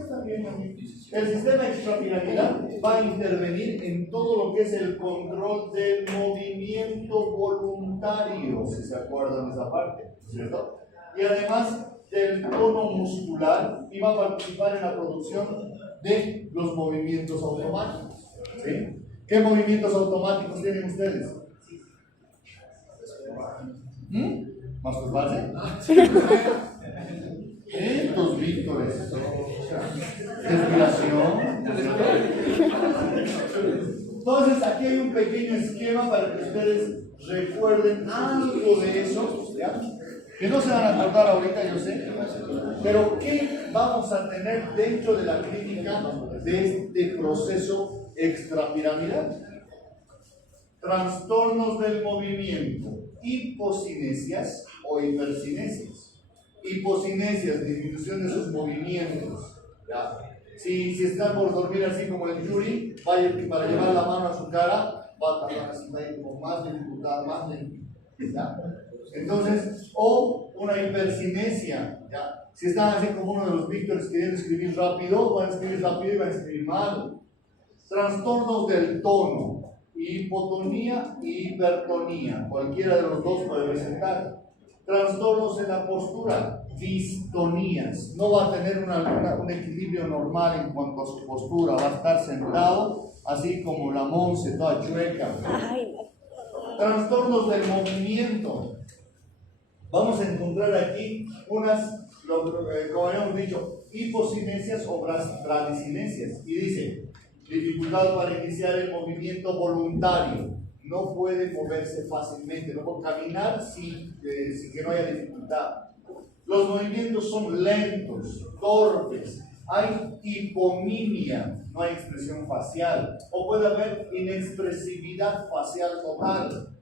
Está bien, amigo. El sistema extrapiramidal va a intervenir en todo lo que es el control del movimiento voluntario, si se acuerdan de esa parte, ¿cierto? Y además del tono muscular, y va a participar en la producción de los movimientos automáticos. ¿Sí? ¿Qué movimientos automáticos tienen ustedes? ¿Masturbarse? Estos Víctores. Respiración. Entonces, aquí hay un pequeño esquema para que ustedes recuerden algo de eso, ¿ya? Que no se van a acordar ahorita, yo sé, pero ¿qué vamos a tener dentro de la clínica de este proceso extrapiramidal? Trastornos del movimiento, hipocinesias o hipercinesias. Hipocinesias, disminución de sus movimientos. ¿Ya? Si están por dormir así como el Yuri, vaya para llevar la mano a su cara, va a tardar así, con más dificultad, más lento. ¿Ya? Entonces, o una hipercinesia, ¿ya? Si están así como uno de los Víctores queriendo escribir rápido, van a escribir rápido y van a escribir mal. Trastornos del tono, hipotonía y hipertonía, cualquiera de los dos puede presentar. Trastornos en la postura, distonías, no va a tener un equilibrio normal en cuanto a su postura, va a estar sentado, así como la Monse, toda chueca. Trastornos del movimiento. Vamos a encontrar aquí unas, como habíamos dicho, hipocinesias o bradicinesias. Y dice, dificultad para iniciar el movimiento voluntario. No puede moverse fácilmente, no puede caminar sin que no haya dificultad. Los movimientos son lentos, torpes. Hay hipomimia, no hay expresión facial. O puede haber inexpresividad facial total.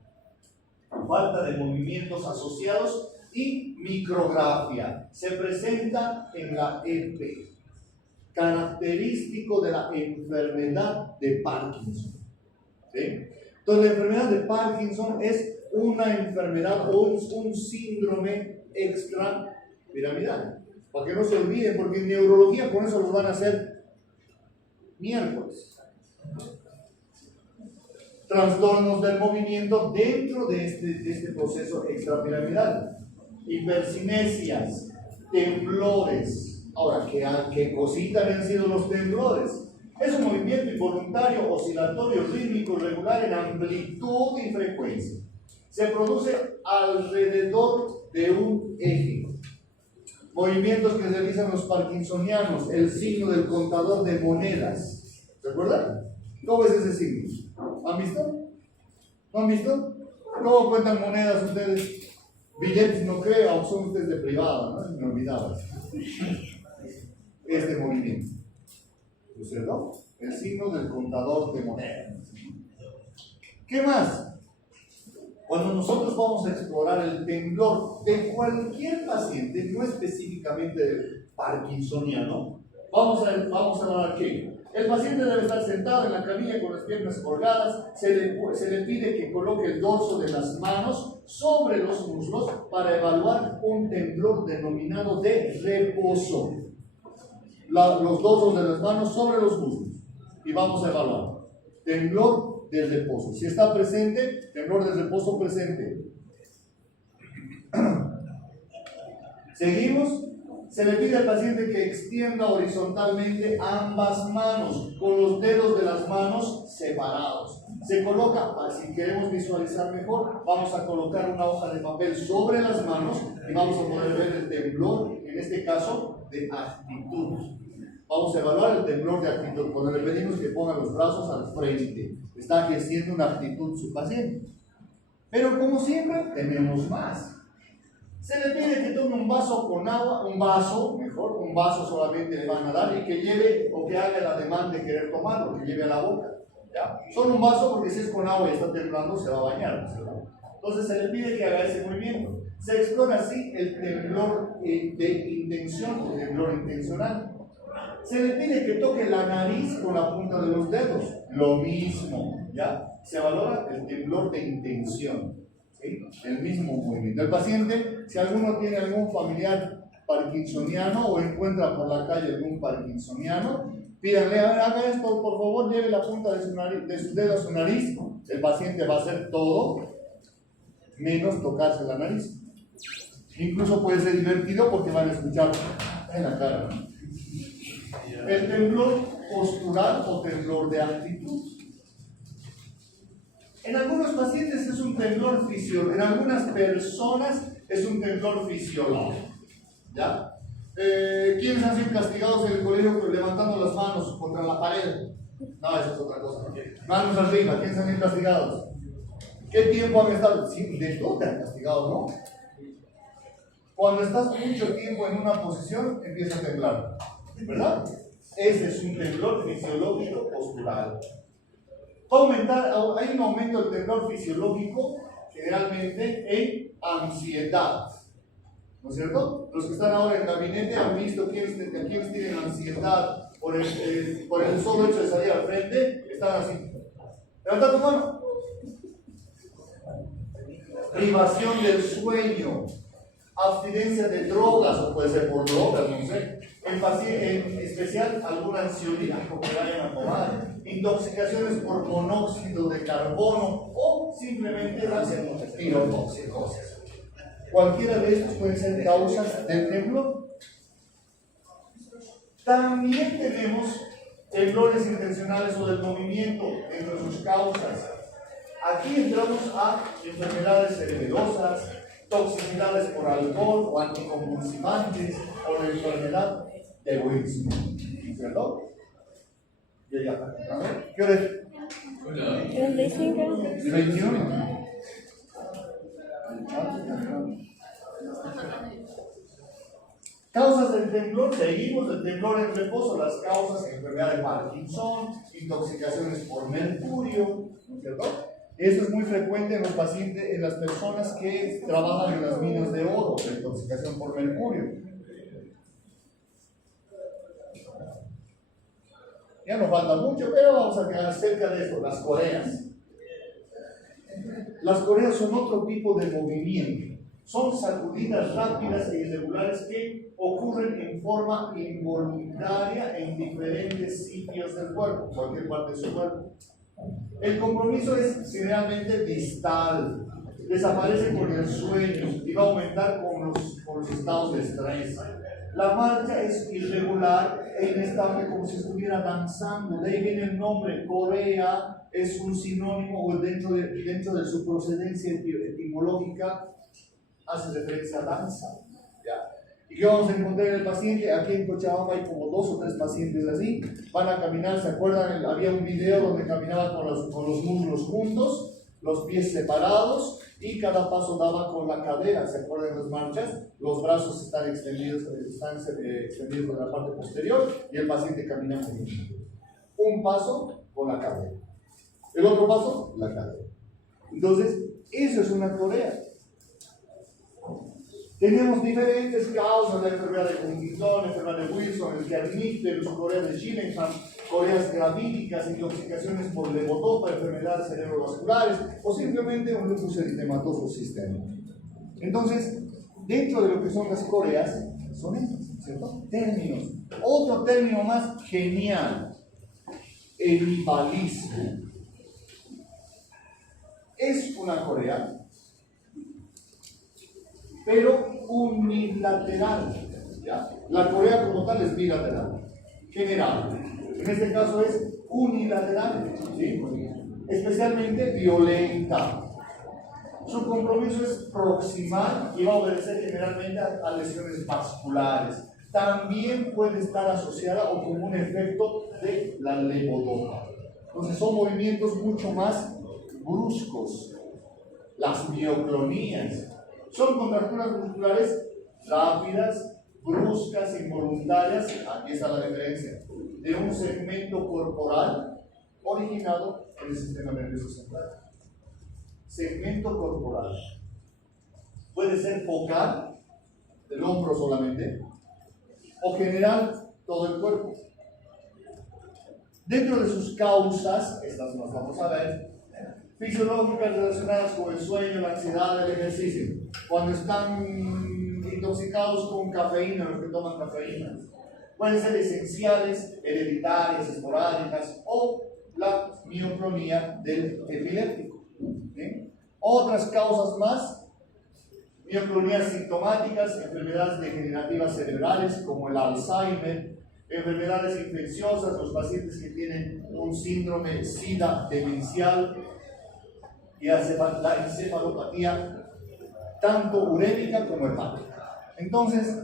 Falta de movimientos asociados y micrografia. Se presenta en la EP, característico de la enfermedad de Parkinson. ¿Sí? Entonces, la enfermedad de Parkinson es una enfermedad o un síndrome extrapiramidal. Para que no se olviden, porque en neurología con eso los van a hacer miércoles. Trastornos del movimiento dentro de este proceso extrapiramidal. Hipercinesias, temblores. Ahora, ¿qué cosita han sido los temblores? Es un movimiento involuntario, oscilatorio, rítmico, regular en amplitud y frecuencia. Se produce alrededor de un eje. movimientos que realizan los parkinsonianos, el signo del contador de monedas. ¿Se acuerdan? ¿Cómo es ese signo? ¿Han visto? ¿No han visto? ¿Cómo cuentan monedas ustedes? Billetes no creo, son ustedes de privada, ¿no? Me olvidaba. Este movimiento. ¿No es cierto? El signo del contador de monedas. ¿Qué más? Cuando nosotros vamos a explorar el temblor de cualquier paciente, no específicamente parkinsoniano, vamos a hablar aquí. El paciente debe estar sentado en la camilla con las piernas colgadas, se le pide que coloque el dorso de las manos sobre los muslos para evaluar un temblor denominado de reposo. Los dorsos de las manos sobre los muslos. Y vamos a evaluar. Temblor de reposo. Si está presente, temblor de reposo presente. Seguimos. Se le pide al paciente que extienda horizontalmente ambas manos, con los dedos de las manos separados. Se coloca, si queremos visualizar mejor, vamos a colocar una hoja de papel sobre las manos y vamos a poder ver el temblor, en este caso, de actitud. Vamos a evaluar el temblor de actitud, cuando le pedimos que ponga los brazos al frente. Está ejerciendo una actitud su paciente. Pero como siempre, tenemos más. Se le pide que tome un vaso con agua, un vaso solamente le van a dar y que lleve o que haga la demanda de querer tomarlo, que lleve a la boca. ¿Ya? Solo un vaso porque si es con agua y está temblando se va a bañar, ¿verdad? Entonces se le pide que haga ese movimiento. Se explora así el temblor de intención o temblor intencional. Se le pide que toque la nariz con la punta de los dedos. Lo mismo, ¿ya? Se valora el temblor de intención. ¿Sí? El mismo movimiento. El paciente, si alguno tiene algún familiar parkinsoniano o encuentra por la calle algún parkinsoniano, pídanle, a ver, haga esto, por favor, lleve la punta de su dedo a su nariz. El paciente va a hacer todo menos tocarse la nariz. Incluso puede ser divertido porque van a escuchar en la cara. El temblor postural o temblor de actitud. En algunos pacientes es un temblor fisiológico, en algunas personas es un temblor fisiológico. ¿Ya? ¿Quiénes han sido castigados en el colegio levantando las manos contra la pared? No, eso es otra cosa. Manos arriba, ¿quiénes han sido castigados? ¿Qué tiempo han estado? Sí, de todo te han castigado, ¿no? Cuando estás mucho tiempo en una posición, empieza a temblar, ¿verdad? Ese es un temblor fisiológico postural. Hay un aumento del temblor fisiológico generalmente en ansiedad, ¿no es cierto? Los que están ahora en el gabinete han visto quienes tienen ansiedad por el solo hecho de salir al frente, están así. Levanta tu mano. Privación del sueño, abstinencia de drogas, o puede ser por drogas, no sé. En especial algún ansiolítico que vayan a tomar, intoxicaciones por monóxido de carbono o simplemente hacen tirotoxicosis. Cualquiera de estos pueden ser causas del temblor. También tenemos temblores intencionales o del movimiento entre sus causas. Aquí entramos a enfermedades cerebrosas, toxicidades por alcohol o anticonvulsivantes o la enfermedad de egoísmo, ¿cierto? Ya. ¿Qué hora es? 35. 21. Causas del temblor, seguimos el temblor en reposo, las causas, enfermedad de Parkinson, intoxicaciones por mercurio, ¿no es cierto? Esto es muy frecuente en los pacientes, en las personas que trabajan en las minas de oro, la intoxicación por mercurio. Ya nos falta mucho, pero vamos a quedar cerca de esto, las coreas. Las coreas son otro tipo de movimiento. Son sacudidas rápidas e irregulares que ocurren en forma involuntaria en diferentes sitios del cuerpo, cualquier parte de su cuerpo. El compromiso es generalmente distal, desaparece con el sueño y va a aumentar con los estados de estrés. La marcha es irregular e inestable, como si estuviera danzando. De ahí viene el nombre. Corea es un sinónimo, o dentro de su procedencia etimológica hace referencia a danza. ¿Ya? ¿Y qué vamos a encontrar en el paciente? Aquí en Cochabamba hay como 2 o 3 pacientes así. Van a caminar, ¿se acuerdan? Había un video donde caminaban con los muslos juntos, los pies separados, y cada paso daba con la cadera. ¿Se acuerdan las marchas? Los brazos están extendidos por la parte posterior y el paciente camina con un paso con la cadera. El otro paso, la cadera. Entonces, eso es una corea. Tenemos diferentes causas de enfermedad de Huntington, enfermedad de Wilson, el Kernicterus, coreas de Gillingham, coreas gravídicas, intoxicaciones por levodopa, enfermedades cerebrovasculares o simplemente un lupus eritematoso sistémico. Entonces, dentro de lo que son las coreas, son estos, ¿cierto? Términos. Otro término más genial, hemipalismo. Es una corea, pero unilateral, ¿ya? La corea como tal es bilateral, general. En este caso es unilateral, ¿sí? Especialmente violenta. Su compromiso es proximal y va a obedecer generalmente a lesiones vasculares. También puede estar asociada o como un efecto de la levodopa. Entonces son movimientos mucho más bruscos. Las mioclonías son contracturas musculares rápidas, bruscas, involuntarias. Aquí está la diferencia de un segmento corporal originado en el sistema nervioso central. Segmento corporal puede ser focal, del hombro solamente, o general, todo el cuerpo. Dentro de sus causas, estas las vamos a ver, fisiológicas relacionadas con el sueño, la ansiedad, el ejercicio. Cuando están intoxicados con cafeína, los que toman cafeína, pueden ser esenciales, hereditarias, esporádicas o la mioclonía del epiléptico. ¿Sí? Otras causas más, mioclonías sintomáticas, enfermedades degenerativas cerebrales como el Alzheimer, enfermedades infecciosas, los pacientes que tienen un síndrome SIDA demencial y la encefalopatía tanto urémica como hepática. Entonces,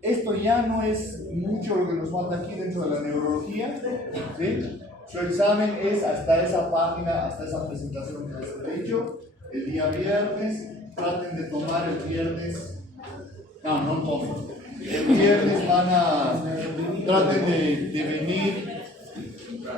esto ya no es mucho lo que nos falta aquí dentro de la neurología, ¿sí? Su examen es hasta esa página, hasta esa presentación que les he dicho, el día viernes. Traten de tomar el viernes, no tomen, el viernes traten de venir